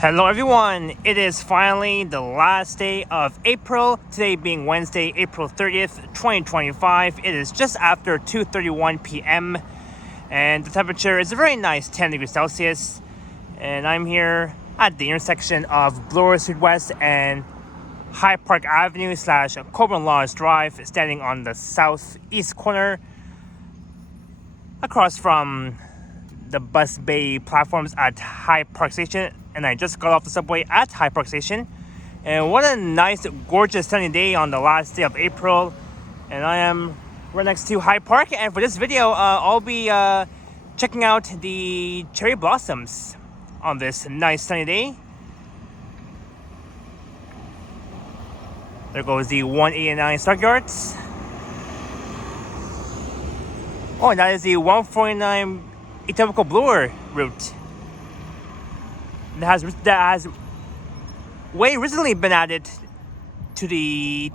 Hello everyone, it is finally the last day of April, today being Wednesday, April 30th, 2025. It is just after 2:31 p.m. and the temperature is a very nice 10 degrees Celsius. And I'm here at the intersection of Bloor Street West and Hyde Park Avenue / Coburn Lodge Drive, standing on the southeast corner across from the bus bay platforms at Hyde Park Station, and I just got off the subway at Hyde Park Station. And what a nice, gorgeous sunny day on the last day of April. And I am right next to Hyde Park, and for this video, I'll be checking out the cherry blossoms on this nice sunny day. There goes the 189 Stockyards. Oh, and that is the 149 Etobicoke Bloor route. That has way recently been added to the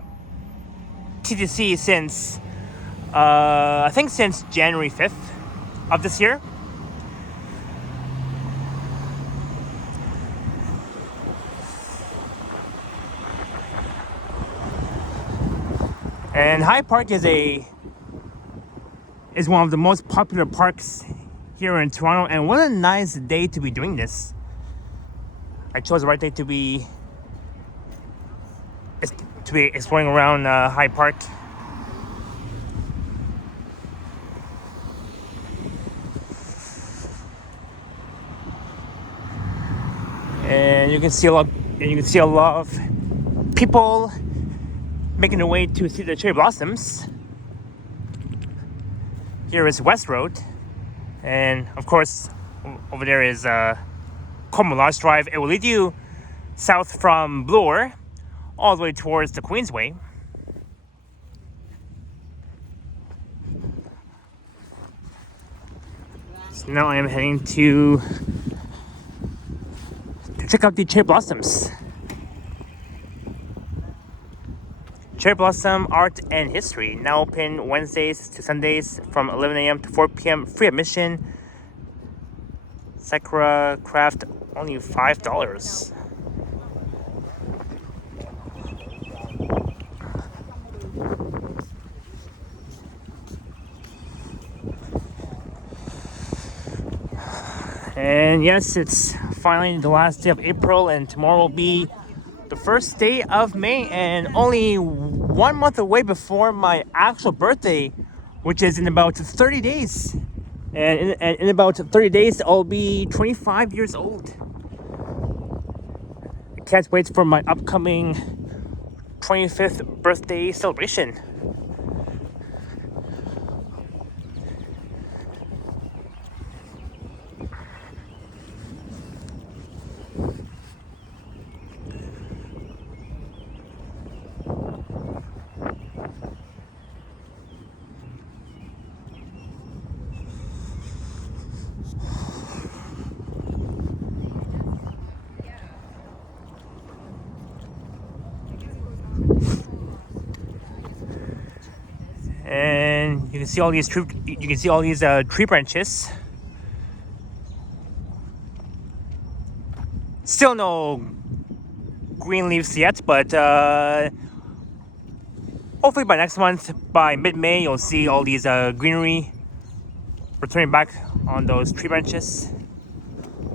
TTC since I think since January 5th of this year. And Hyde Park is one of the most popular parks here in Toronto, and what a nice day to be doing this. I chose the right day to be exploring around Hyde Park. And you can see a lot of people making their way to see the cherry blossoms. Here is West Road, and of course over there is Coburn Lodge Drive. It will lead you south from Bloor all the way towards the Queensway. So now I am heading to check out the cherry blossoms. Cherry Blossom Art and History, now open Wednesdays to Sundays from 11 a.m. to 4 p.m. Free admission. Sakura Craft, only $5. And yes, it's finally the last day of April, and tomorrow will be the first day of May, and only 1 month away before my actual birthday, which is in about 30 days. And in about 30 days, I'll be 25 years old. I can't wait for my upcoming 25th birthday celebration. And you can see all these tree branches. Still no green leaves yet, but hopefully by next month, by mid-May, you'll see all these greenery returning back on those tree branches,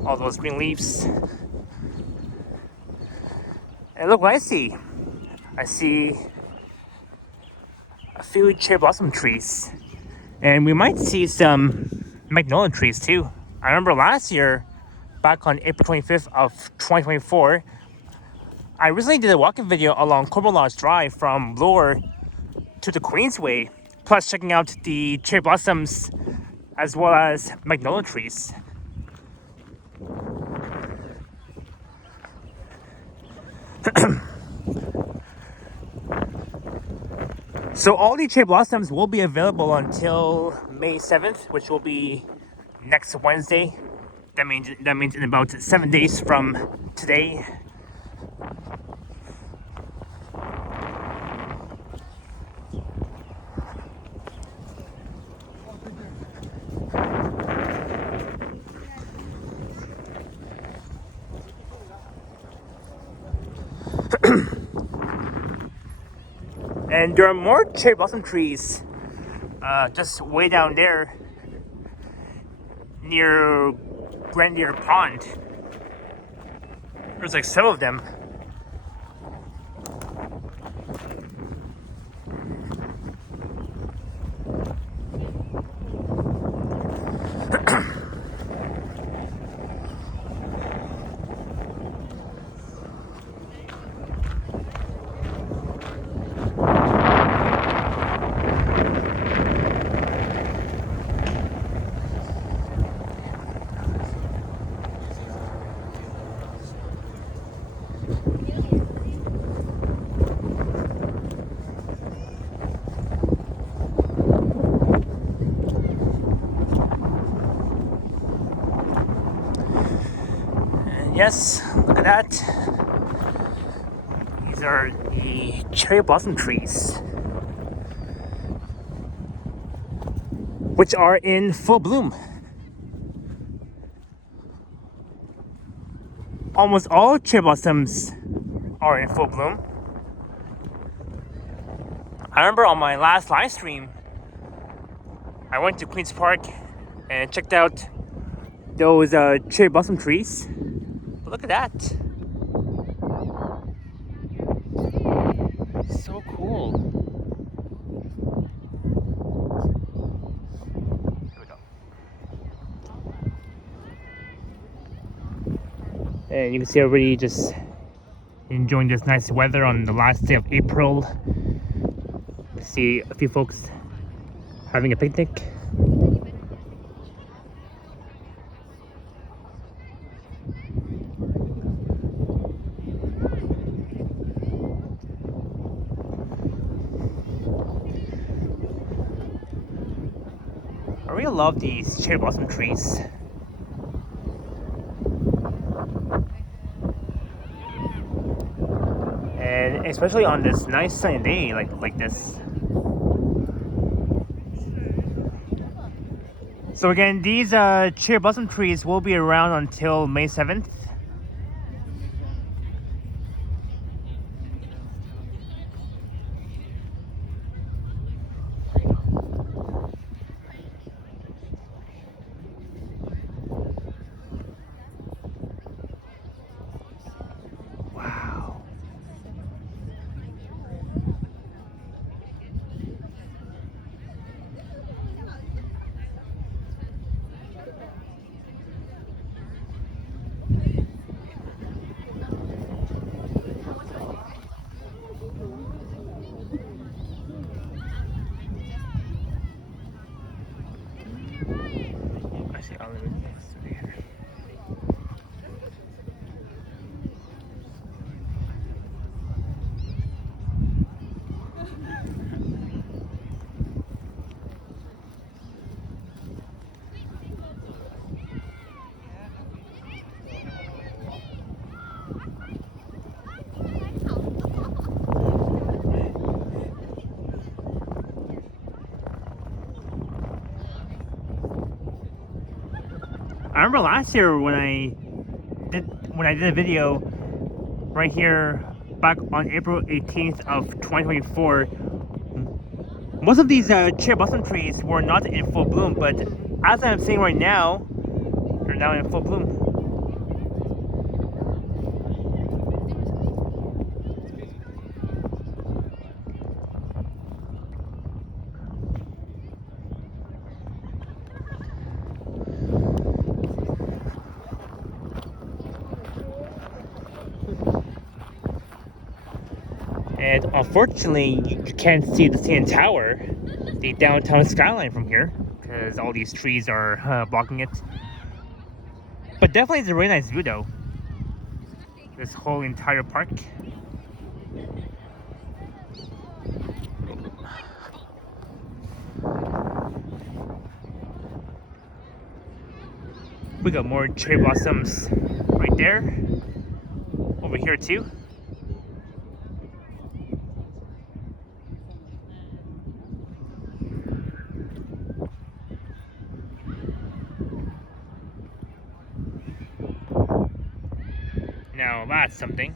all those green leaves. And look what I see. I see a few cherry blossom trees, and we might see some magnolia trees too. I remember last year, back on April 25th of 2024, I recently did a walking video along Coburn Lodge Drive from Bloor to the Queensway, plus checking out the cherry blossoms as well as magnolia trees. So all the cherry blossoms will be available until May 7th, which will be next Wednesday. That means in about 7 days from today. And there are more cherry blossom trees just way down there near Grenadier Pond. There's like several of them. Yes, look at that. These are the cherry blossom trees, which are in full bloom. Almost all cherry blossoms are in full bloom. I remember on my last live stream, I went to Queen's Park and checked out those cherry blossom trees. But look at that. So cool. Here we go. And you can see everybody just enjoying this nice weather on the last day of April. See a few folks having a picnic. I really love these cherry blossom trees. And especially on this nice sunny day like this. So again, these cherry blossom trees will be around until May 7th. Wow. I see all of it next to here. I remember last year when I did a video right here back on April 18th of 2024. Most of these cherry blossom trees were not in full bloom, but as I'm seeing right now, they're now in full bloom. And unfortunately, you can't see the CN Tower, the downtown skyline from here, because all these trees are blocking it. But definitely it's a really nice view though. This whole entire park. We got more cherry blossoms right there. Over here too. Now that's something.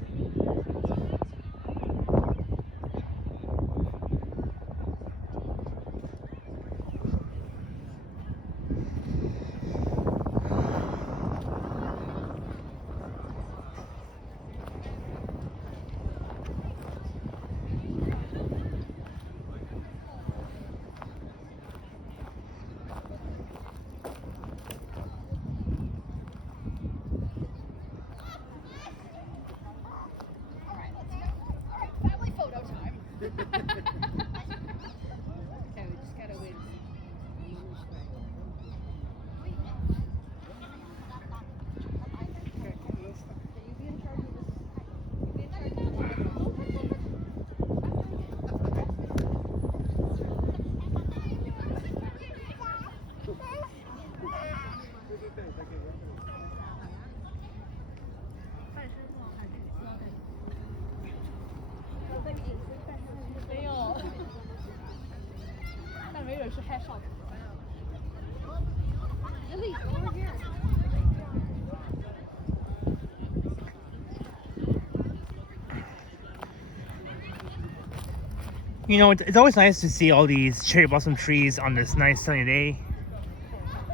You know, it's always nice to see all these cherry blossom trees on this nice sunny day,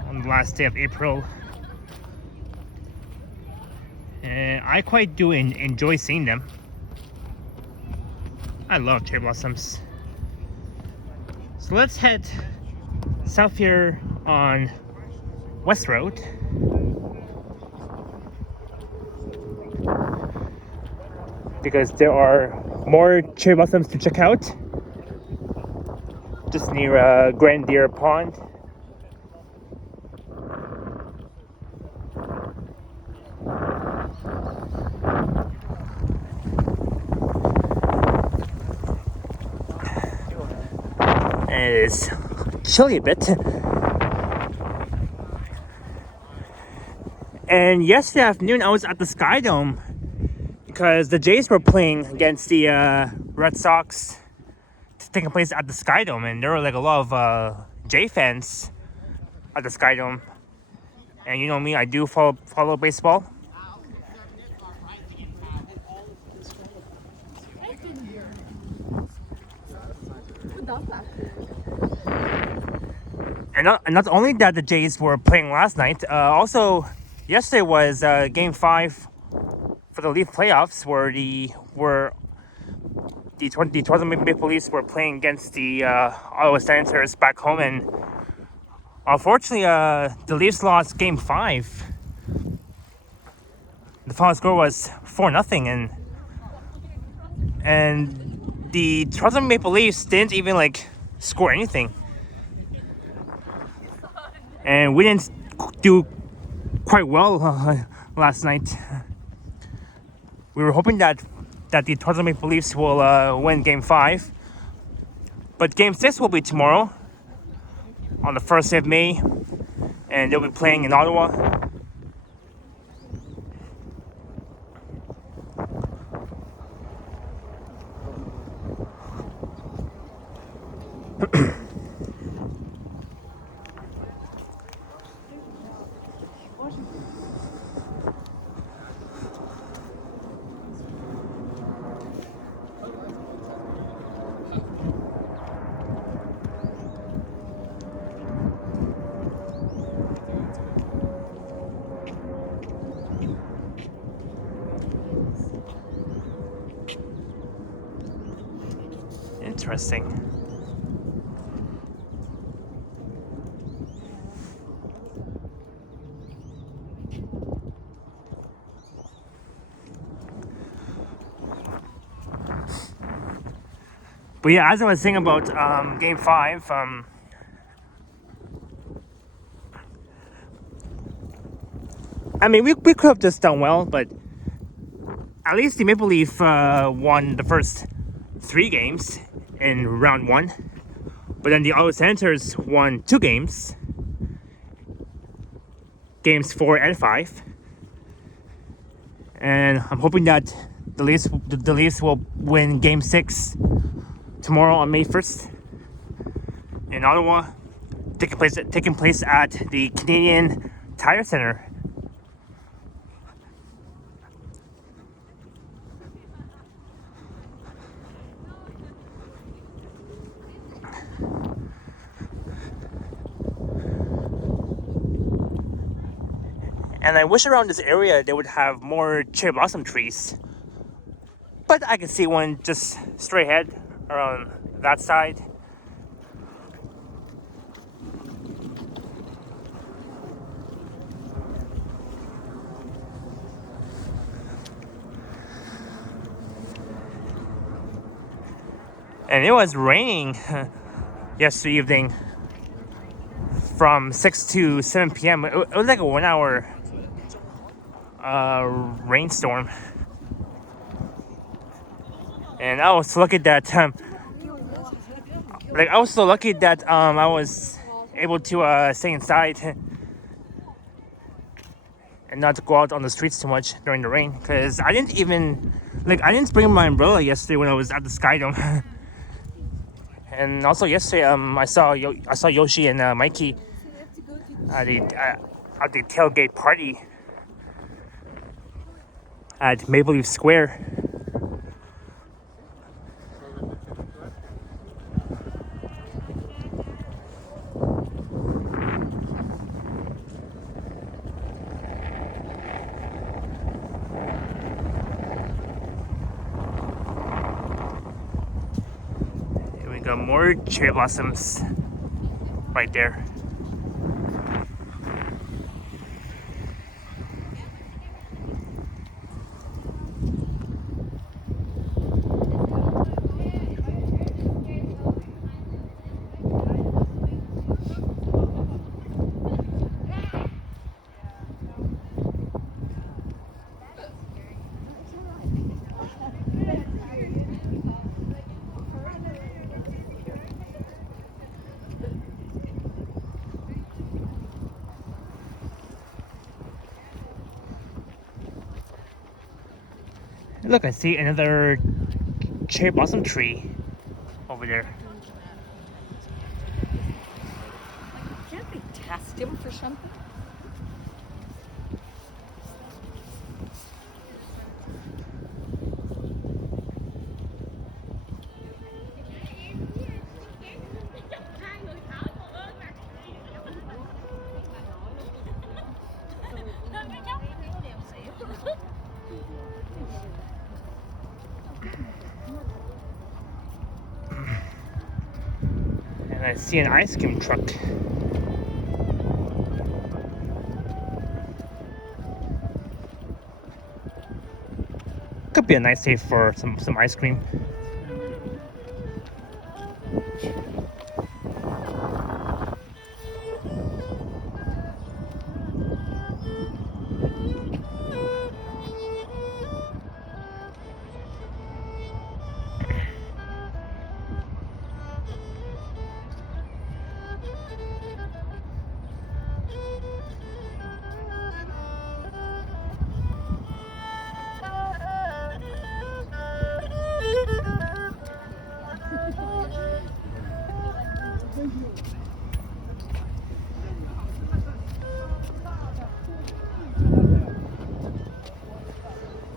on the last day of April. And I quite do enjoy seeing them. I love cherry blossoms. So let's head south here on West Road. Because there are more cherry blossoms to check out. Just near Grenadier Pond. And it is chilly a bit. And yesterday afternoon I was at the Sky Dome because the Jays were playing against the Red Sox. Taking place at the Sky Dome, and there were like a lot of Jay fans at the Sky Dome. And you know me, I do follow baseball. And not only that the Jays were playing last night, also yesterday was Game 5 for the Leaf playoffs, where the Toronto Maple Leafs were playing against the Ottawa Senators back home, and unfortunately, the Leafs lost Game 5. The final score was 4-0, and the Toronto Maple Leafs didn't even score anything, and we didn't do quite well last night. We were hoping that the Toronto Maple Leafs will win Game 5. But Game 6 will be tomorrow, on the 1st of May, and they'll be playing in Ottawa. Interesting. But yeah, as I was saying about Game 5, I mean, we could have just done well, but at least the Maple Leaf won the first 3 games in round 1. But then the Ottawa Senators won 2 games, games 4 and 5. And I'm hoping that the Leafs will win Game 6 tomorrow on May 1st in Ottawa, taking place at the Canadian Tire Center. And I wish around this area they would have more cherry blossom trees. But I can see one just straight ahead around that side. And it was raining yesterday evening from 6 to 7 p.m. It was like a 1 hour rainstorm. And I was so lucky that I was able to stay inside and not to go out on the streets too much during the rain, because I didn't bring my umbrella yesterday when I was at the Sky Dome. And also yesterday, I saw Yoshi and Mikey at the tailgate party at Maple Leaf Square. Here we go, more cherry blossoms right there. Look, I see another cherry blossom tree over there. Can't we test him for something? And I see an ice cream truck. Could be a nice day for some ice cream.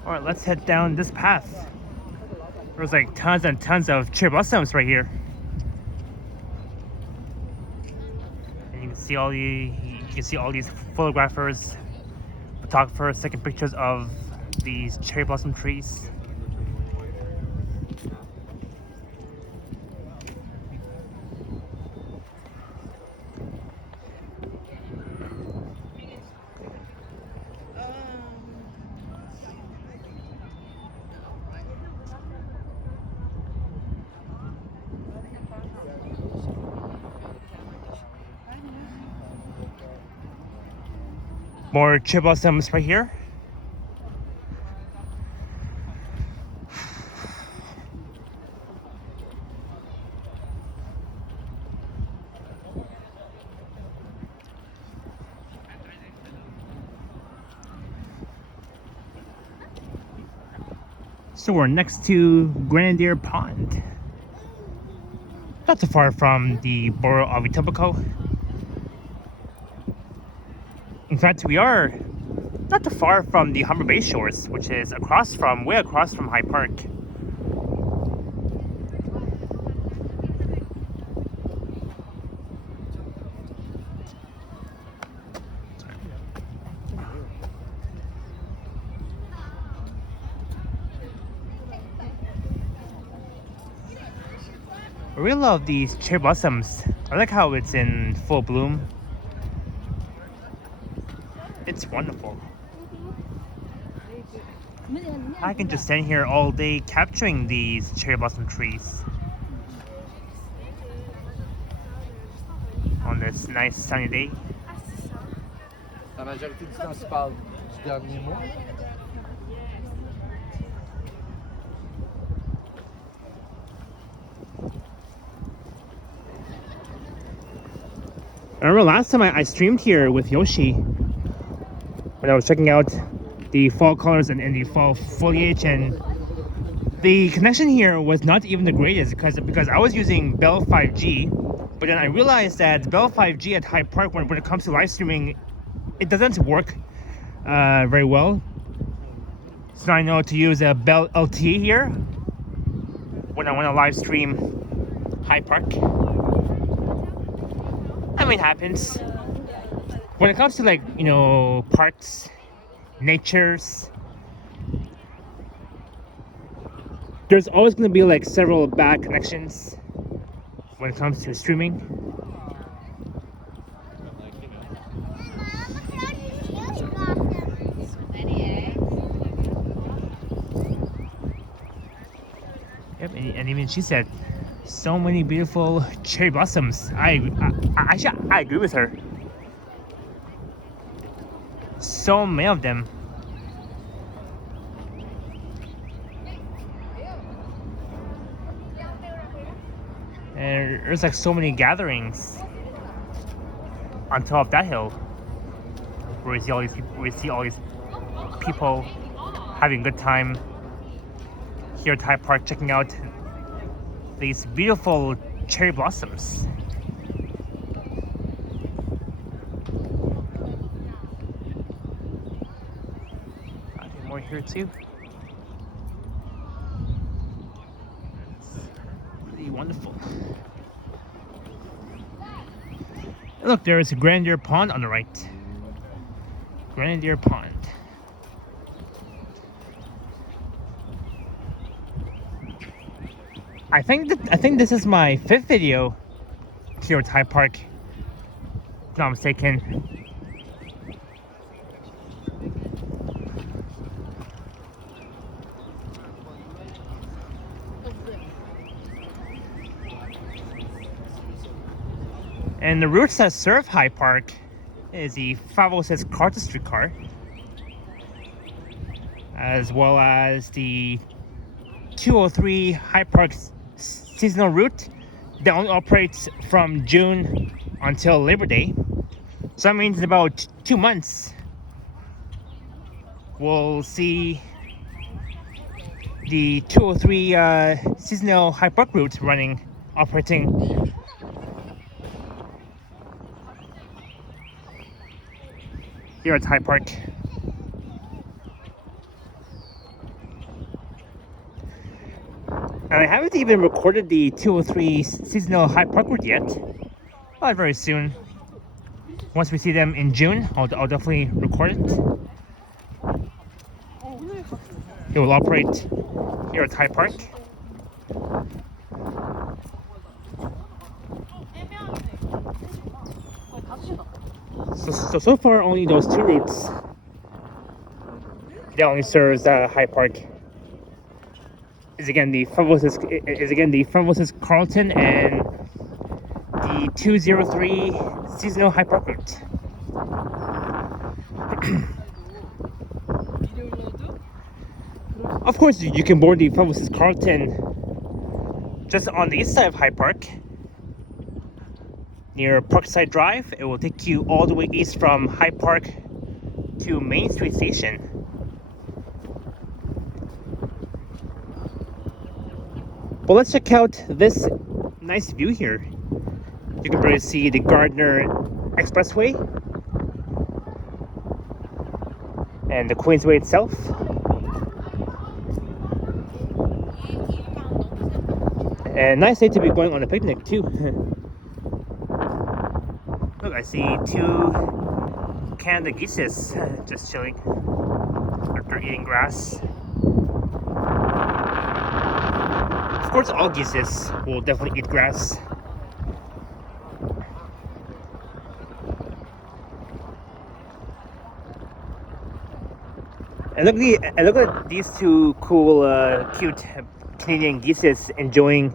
Alright, let's head down this path. There's like tons and tons of cherry blossoms right here. And you can see all these photographers, photographers taking pictures of these cherry blossom trees. More cherry blossoms right here. So we're next to Grenadier Pond. Not too far from the borough of Etobicoke. In fact, we are not too far from the Humber Bay Shores, which is way across from Hyde Park. I really love these cherry blossoms. I like how it's in full bloom. It's wonderful. I can just stand here all day capturing these cherry blossom trees on this nice sunny day. La majorité du temps, tu parles du dernier mois. I remember last time I streamed here with Yoshi when I was checking out the fall colors and the fall foliage, and The connection here was not even the greatest because I was using Bell 5G, but then I realized that Bell 5G at Hyde Park, when it comes to live streaming, it doesn't work very well. So now I know to use a Bell LTE here when I want to live stream Hyde Park. I mean, it happens. When it comes to, like, you know, parks, natures, there's always going to be like several bad connections when it comes to streaming. Yep, and even she said, so many beautiful cherry blossoms. I agree with her. So many of them. And there's like so many gatherings on top of that hill where we see all these people having a good time here at Hyde Park, checking out these beautiful cherry blossoms. Okay, more here too. Pretty wonderful. And look, there is a Grenadier Pond on the right. Grenadier Pond. I think this is my 5th video here at Hyde Park, if not mistaken. And the routes that serve Hyde Park is the 506 Carter streetcar, as well as the 203 Hyde Park seasonal route that only operates from June until Labor Day. So that means in about 2 months we'll see the 203 seasonal Hyde Park route operating here at Hyde Park. And I haven't even recorded the 203 seasonal Hyde Park route yet, but very soon. Once we see them in June, I'll definitely record it. It will operate here at Hyde Park. So far, only those 2 routes that only serves Hyde Park is again the 506 Carlton and the 203 seasonal Hyde Park route. Of course, you can board the 506 Carlton just on the east side of Hyde Park, near Parkside Drive. It will take you all the way east from Hyde Park to Main Street Station. But let's check out this nice view here. You can barely see the Gardner Expressway and the Queensway itself. And nice day to be going on a picnic too. Look, I see 2 Canada geese just chilling after eating grass. Of course, all geese will definitely eat grass. And look at these 2 cool, cute Canadian geese enjoying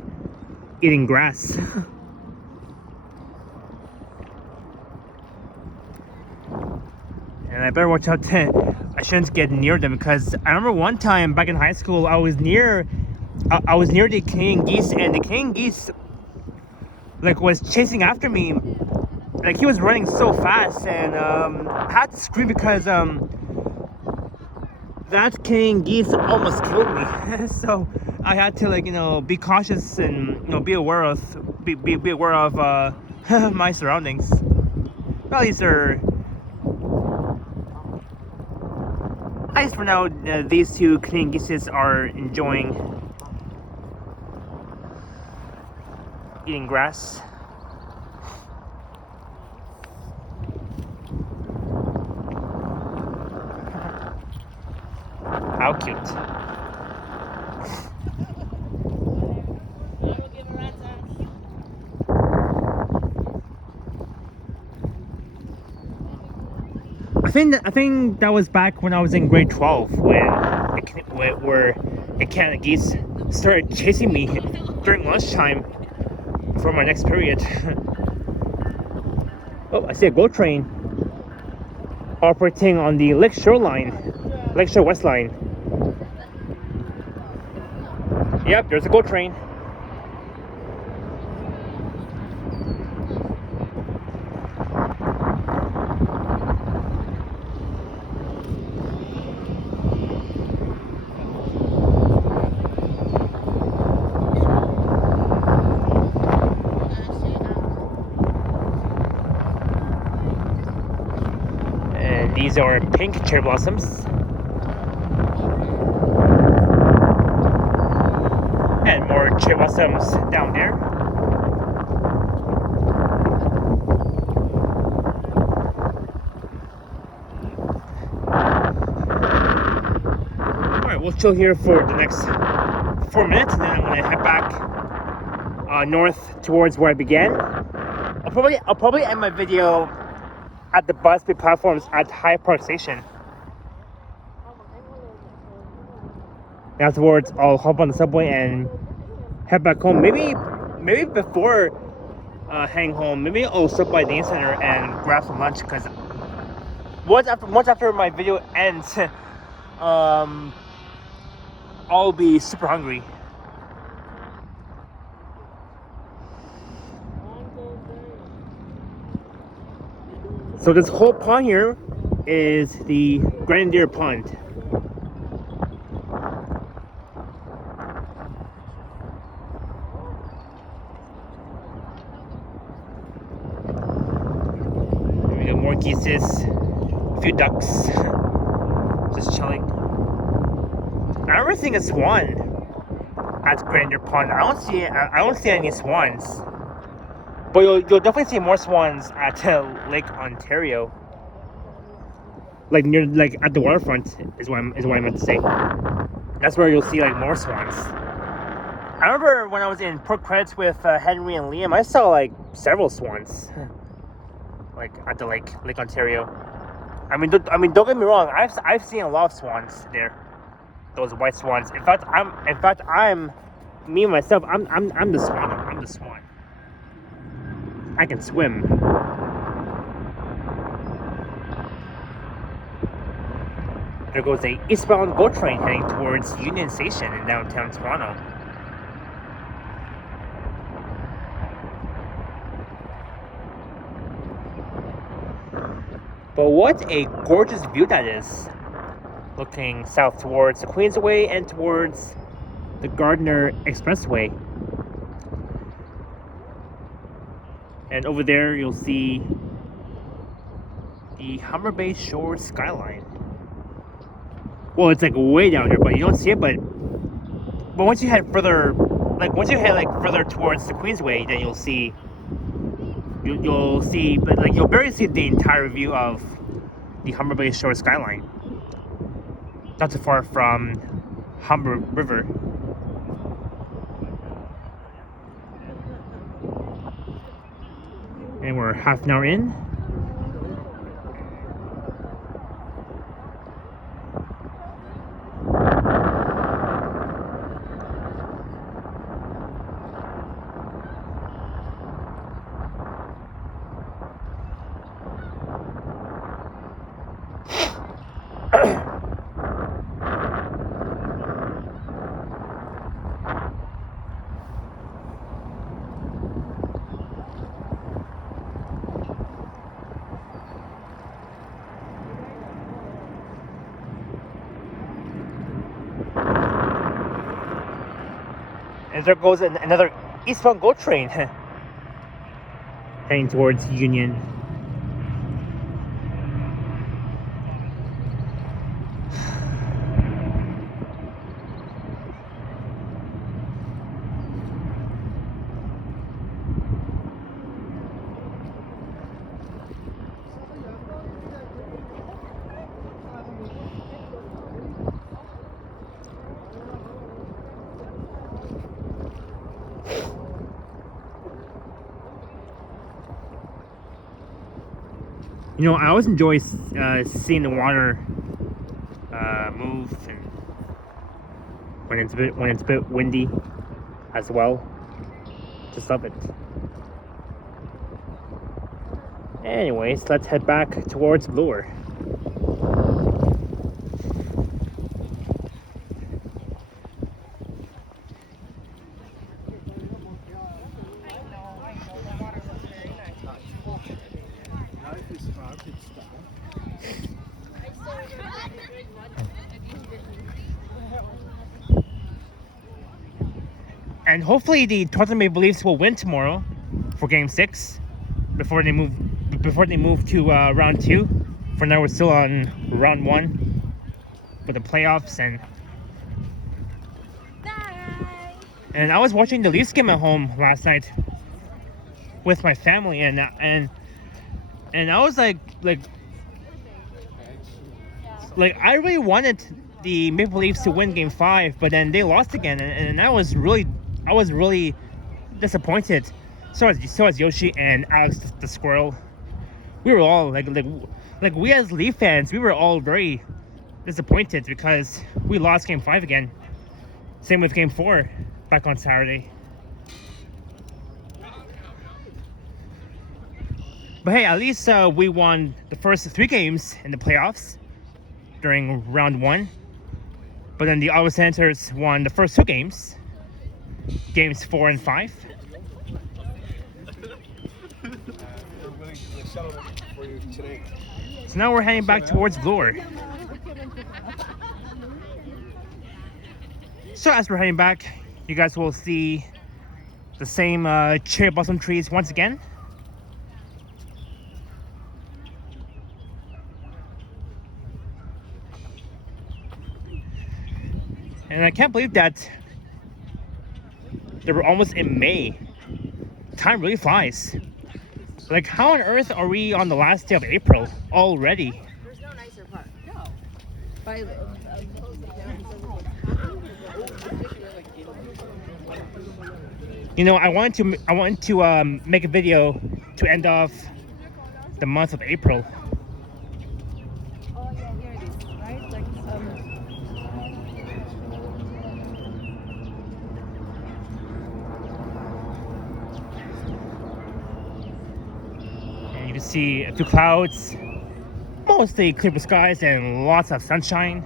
eating grass. And I better watch out. I shouldn't get near them, because I remember one time back in high school, I was near the Canadian geese, and the Canadian geese like was chasing after me. Like, he was running so fast, and I had to scream because that Canadian geese almost killed me. So I had to like be cautious and be aware of be aware of my surroundings. Well, at least for now, these two Canadian geese are enjoying eating grass. How cute. I think that was back when I was in grade 12 where the Canada geese started chasing me during lunchtime for my next period. Oh, I see a GO train operating on the Lakeshore West line. Yep, there's a GO train. And these are pink cherry blossoms. And more cherry blossoms down there. Alright, we'll chill here for the next 4 minutes and then I'm gonna head back north towards where I began. I'll probably end my video at the bus platforms at Hyde Park Station. Afterwards, I'll hop on the subway and head back home. Maybe before heading home, maybe I'll stop by the Dane Center and grab some lunch because once after my video ends, I'll be super hungry. So this whole pond here is the Grenadier Pond. We got more geese, a few ducks, just chilling. I remember seeing a swan at Grenadier Pond. I don't see any swans. But you'll definitely see more swans at Lake Ontario, like at the waterfront is what I meant to say. That's where you'll see like more swans. I remember when I was in Port Credits with Henry and Liam, I saw like several swans, like at the Lake Ontario. I mean, don't get me wrong. I've seen a lot of swans there, those white swans. In fact, I'm me myself. I'm the swan. I'm the swan. I can swim. There goes a eastbound GO train heading towards Union Station in downtown Toronto. But what a gorgeous view that is. Looking south towards the Queensway and towards the Gardiner Expressway. And over there, you'll see the Humber Bay Shore skyline. Well, it's like way down here, but you don't see it. But once you head further, further towards the Queensway, then you'll see, but you'll barely see the entire view of the Humber Bay Shore skyline. Not too far from Humber River. And we're half an hour in. And there goes another eastbound GO train heading towards Union. You know, I always enjoy seeing the water move, and when it's a bit windy as well. Just love it. Anyways, let's head back towards Bloor. And hopefully the Toronto Maple Leafs will win tomorrow for Game 6 before they move to round 2. For now, we're still on round 1 for the playoffs. And I was watching the Leafs game at home last night with my family, and I was like I really wanted the Maple Leafs to win Game 5, but then they lost again, and I was really disappointed. So as Yoshi and Alex the Squirrel. We were all like we as Leaf fans, we were all very disappointed because we lost Game 5 again. Same with Game 4 back on Saturday. But hey, at least we won the first 3 games in the playoffs during round 1. But then the Ottawa Senators won the first 2 games, games 4 and 5. So now we're heading back towards Bloor. So as we're heading back, you guys will see the same cherry blossom trees once again. And I can't believe that they were almost in May. Time really flies. Like, how on earth are we on the last day of April already? There's no nicer part. No. By You know, I want to make a video to end off the month of April. Oh yeah, here it is, right? Like And you can see a few clouds, mostly clear blue skies, and lots of sunshine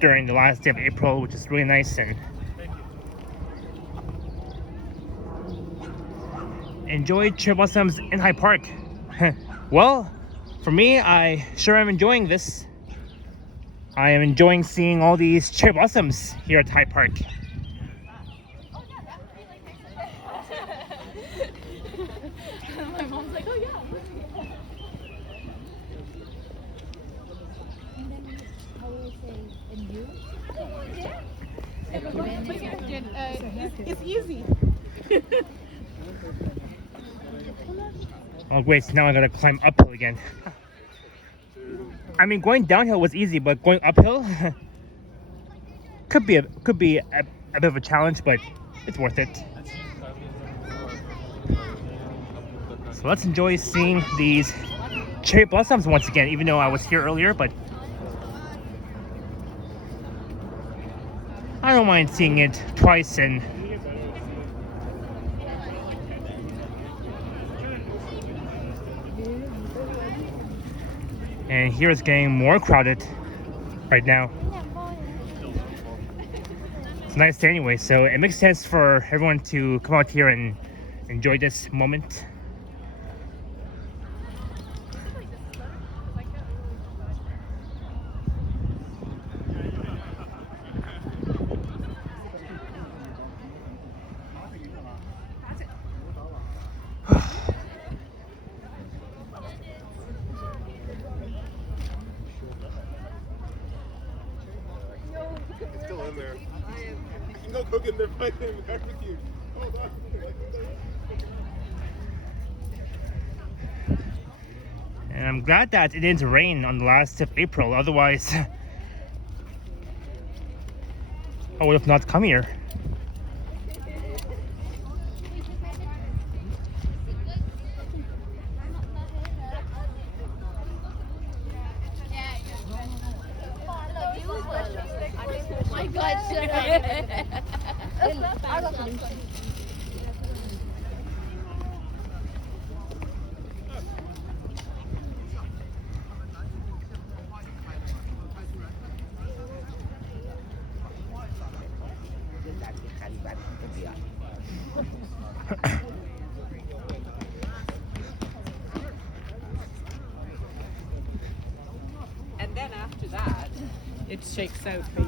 during the last day of April, which is really nice. And enjoy cherry blossoms in Hyde Park. Well, for me, I sure am enjoying this. I am enjoying seeing all these cherry blossoms here at Hyde Park. my mom's like, oh yeah. And then how will I say, and you? It's easy. Oh wait, so now I gotta climb uphill again. I mean, going downhill was easy, but going uphill could be a bit of a challenge, but it's worth it. So let's enjoy seeing these cherry blossoms once again, even though I was here earlier, but I don't mind seeing it twice. And here it's getting more crowded right now. It's a nice day anyway, so it makes sense for everyone to come out here and enjoy this moment. It's still in there. You can go cook it. They're playing barbecue. Hold on. And I'm glad that it didn't rain on the last of April. Otherwise, I would have not come here. My God, and then after that, it shakes out. You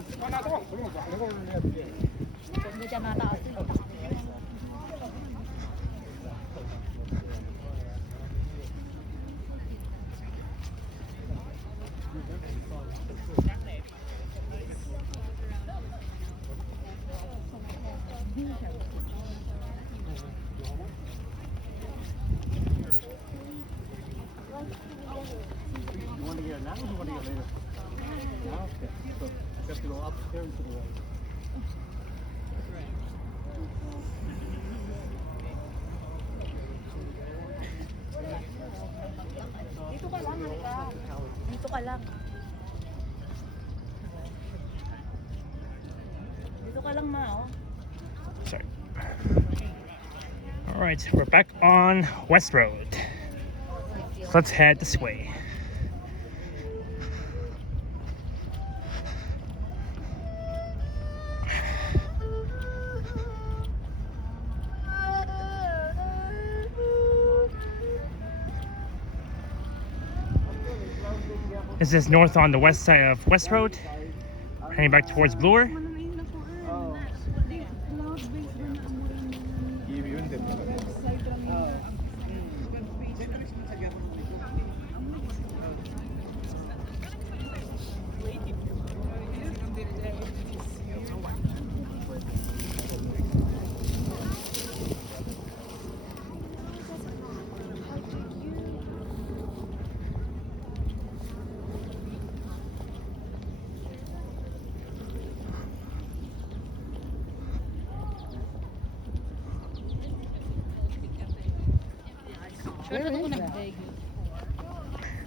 want to get it now or you want to get it later? Now? Okay. So you have to go upstairs to the right. Dito ka lang, Rika. Dito ka lang. Dito ka lang, ma, oh. Sorry. All right, we're back on West Road. So let's head this way. This is north on the west side of West Road, heading back towards Bloor.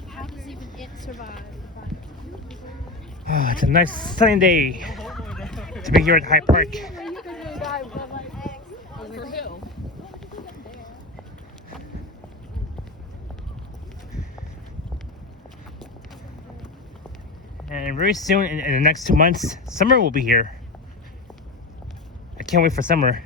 How does even it survive? Oh, it's a nice sunny day to be here at Hyde Park. For who? And very soon, in the next 2 months, summer will be here. I can't wait for summer.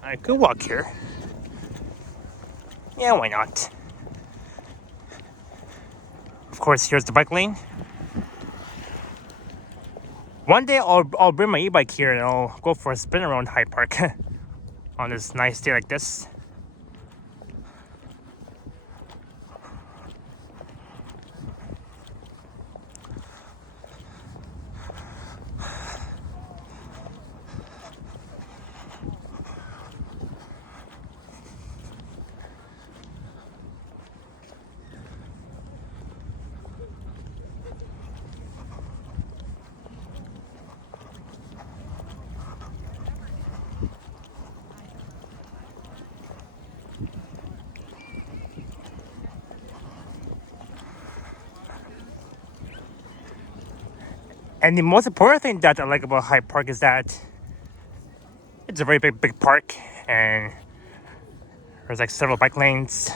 I could walk here. Yeah, why not? Of course, here's the bike lane. One day I'll bring my e-bike here and I'll go for a spin around Hyde Park on this nice day like this. And the most important thing that I like about Hyde Park is that it's a very big park, and there's like several bike lanes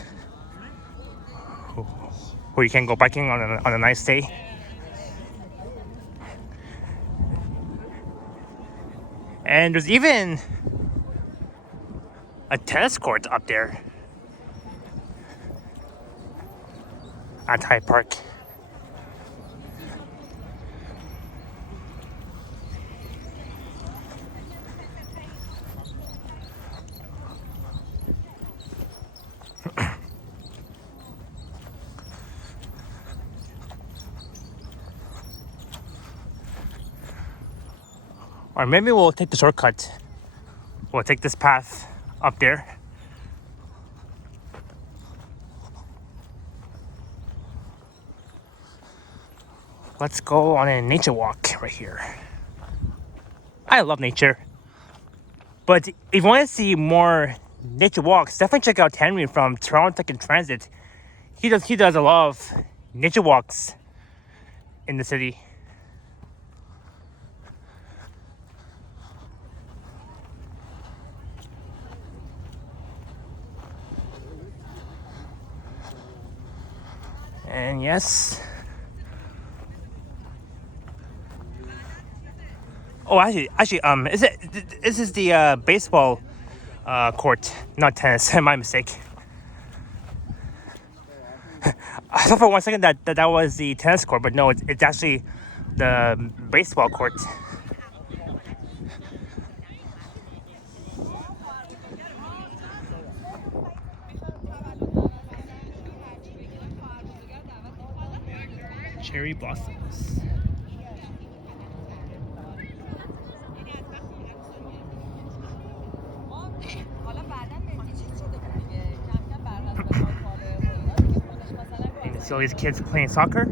where you can go biking on a nice day. And there's even a tennis court up there at Hyde Park. Or maybe we'll take the shortcut. We'll take this path up there. Let's go on a nature walk right here. I love nature. But if you want to see more nature walks, definitely check out Henry from Toronto Tech and Transit. He does a lot of nature walks in the city. And yes. Oh, actually, this is the baseball court, not tennis. My mistake. I thought for 1 second that was the tennis court, but no, it's actually the baseball court. Cherry blossoms. And you see all these kids playing soccer.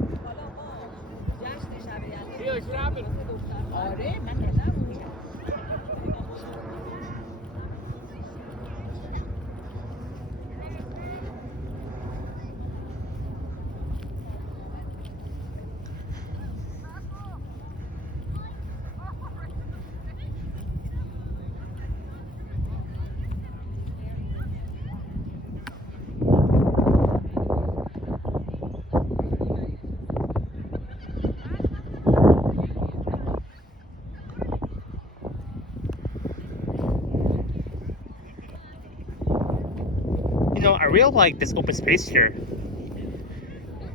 You know, I really like this open space here.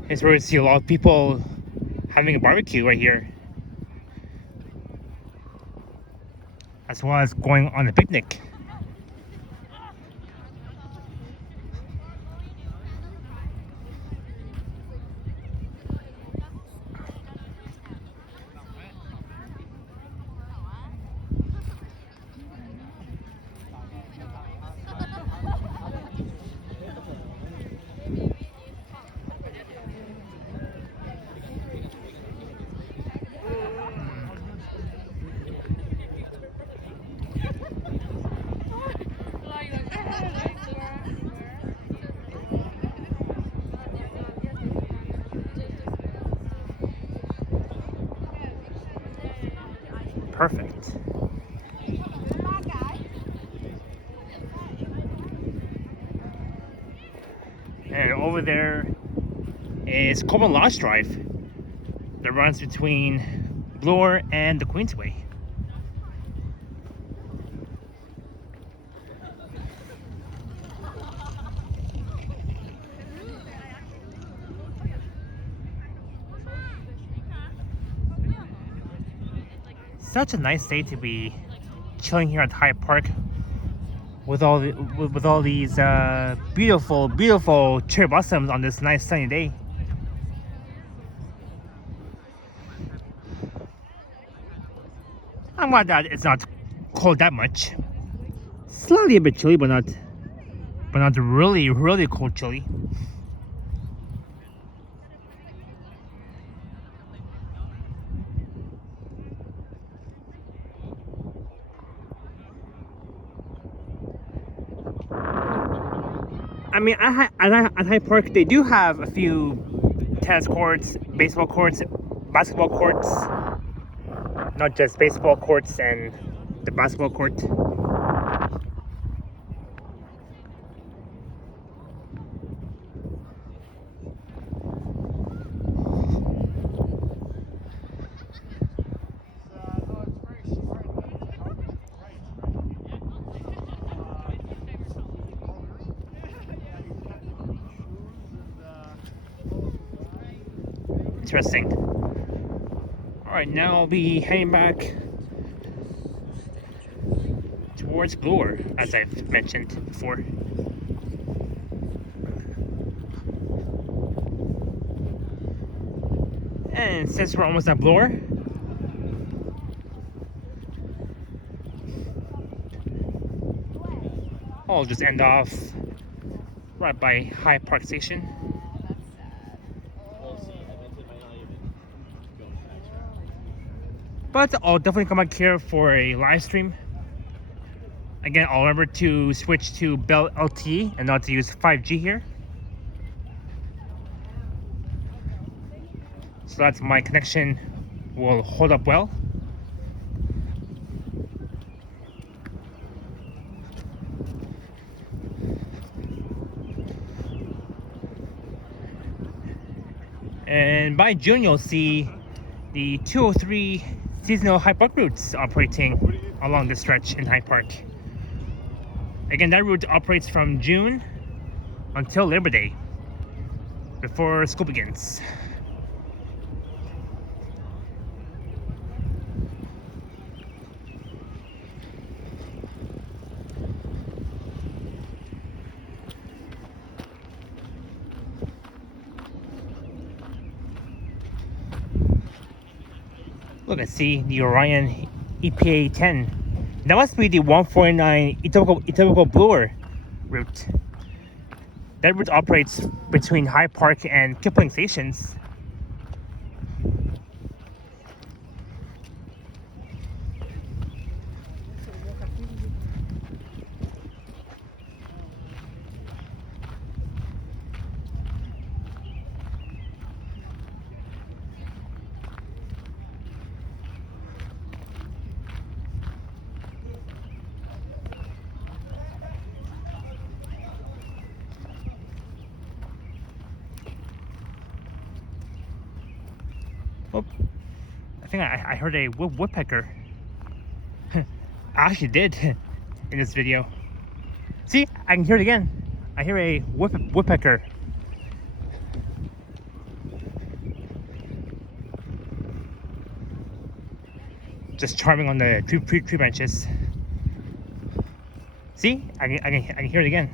It's where you see a lot of people having a barbecue right here, as well as going on a picnic. Perfect. And over there is Coleman Lodge Drive that runs between Bloor and the Queensway. Such a nice day to be chilling here at Hyde Park with all these beautiful cherry blossoms on this nice sunny day. I'm glad that it's not cold that much. Slightly a bit chilly, but not really cold chilly. I mean, at Hyde Park, they do have a few tennis courts, baseball courts, basketball courts. Not just baseball courts and the basketball court. interesting. Alright, now I'll be heading back towards Bloor, as I've mentioned before. And since we're almost at Bloor, I'll just end off right by Hyde Park Station. But I'll definitely come back here for a live stream. Again, I'll remember to switch to Bell LTE and not to use 5G here. So that's my connection will hold up well. And by June, you'll see the 203 seasonal Hyde Park routes operating along this stretch in Hyde Park. Again, that route operates from June until Labor Day, before school begins. Look, I see the Orion EPA 10. That must be the 149 Etobicoke Bloor route. That route operates between Hyde Park and Kipling stations. Oh, I think I heard a woodpecker. I actually did in this video. See, I can hear it again. I hear a woodpecker. Just charming on the tree branches. See, I can hear it again.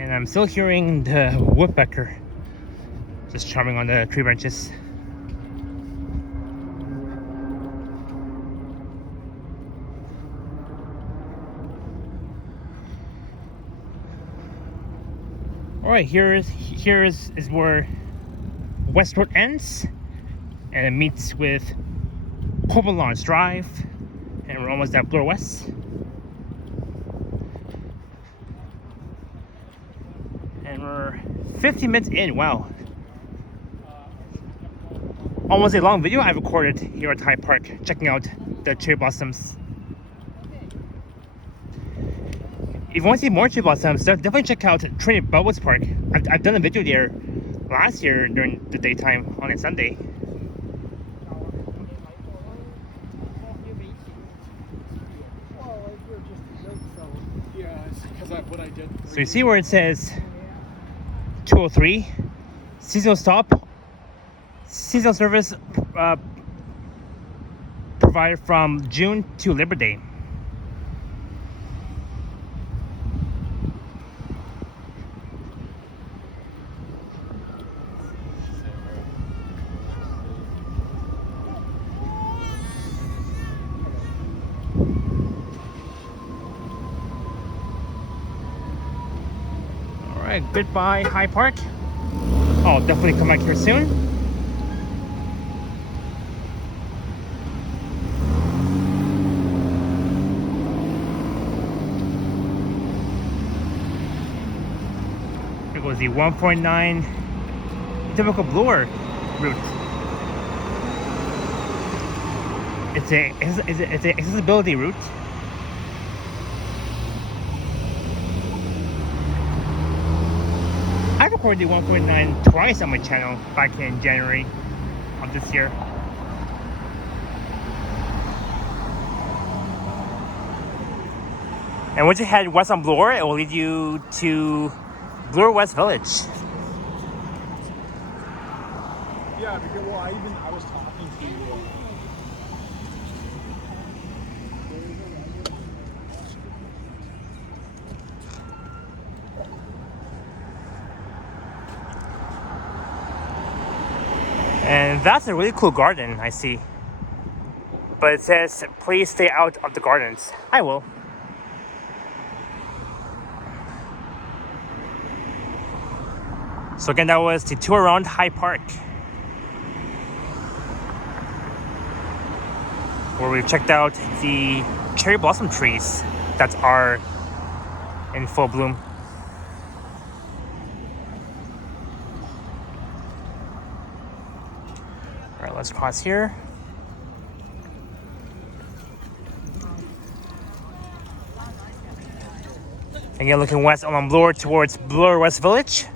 And I'm still hearing the woodpecker just charming on the tree branches. Alright, here is where West Road ends, and it meets with Covalance Drive, and we're almost at Bloor West. And we're 50 minutes in. Wow. Almost a long video I recorded here at Hyde Park, checking out the cherry blossoms. If you want to see more cherry blossoms, definitely check out Trinity Bellwoods Park. I've done a video there last year during the daytime on a Sunday. So you see where it says 203 seasonal stop, seasonal service provided from June to Labor Day. Alright, goodbye Hyde Park. I'll definitely come back here soon. Here goes the 1.9 typical Bloor route. It's a accessibility route. I recorded the 1.9 twice on my channel back in January of this year. And once you head west on Bloor, it will lead you to Bloor West Village. Yeah, because well, I was talking to you. And that's a really cool garden, I see. But it says, please stay out of the gardens. I will. So again, that was the tour around High Park, where we've checked out the cherry blossom trees that are in full bloom. All right, let's cross here. Again, looking west on Bloor towards Bloor West Village.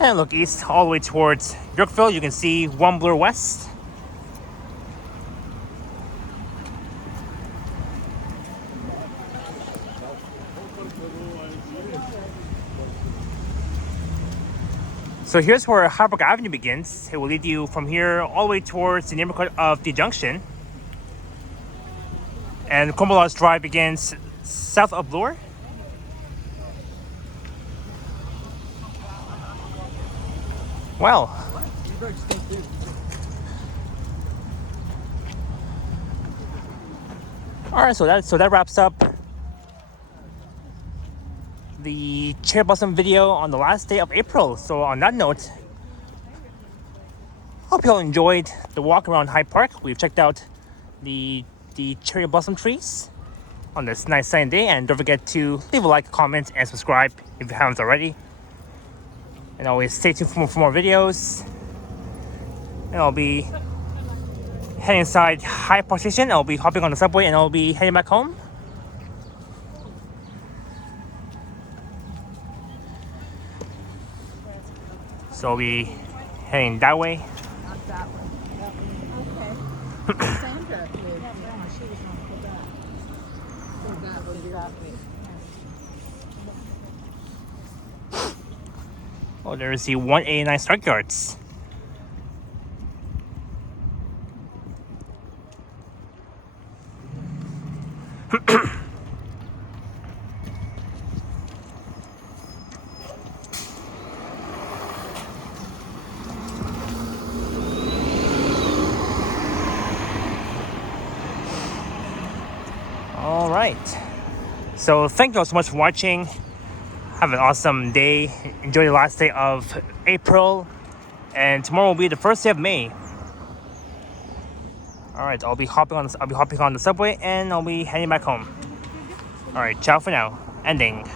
And look east all the way towards Yorkville. You can see one Bloor West. So here's where High Park Avenue begins. It will lead you from here all the way towards the neighborhood of the Junction. And Cumberland's Drive begins south of Bloor. Well. All right, so that wraps up the cherry blossom video on the last day of April. So on that note, hope you all enjoyed the walk around Hyde Park. We've checked out the cherry blossom trees on this nice sunny day, and don't forget to leave a like, comment, and subscribe if you haven't already. And always stay tuned for more videos. And I'll be heading inside Hyde Park Station. I'll be hopping on the subway and I'll be heading back home. So I'll be heading that way. Not that one. Okay. Sandra lived. Yeah, she was on Quebec. So that was that way. Oh, there's the 189 Stockyards. All right. So thank you all so much for watching. Have an awesome day. Enjoy the last day of April. And tomorrow will be the first day of May. All right, I'll be hopping on the subway and I'll be heading back home. All right, ciao for now. Ending.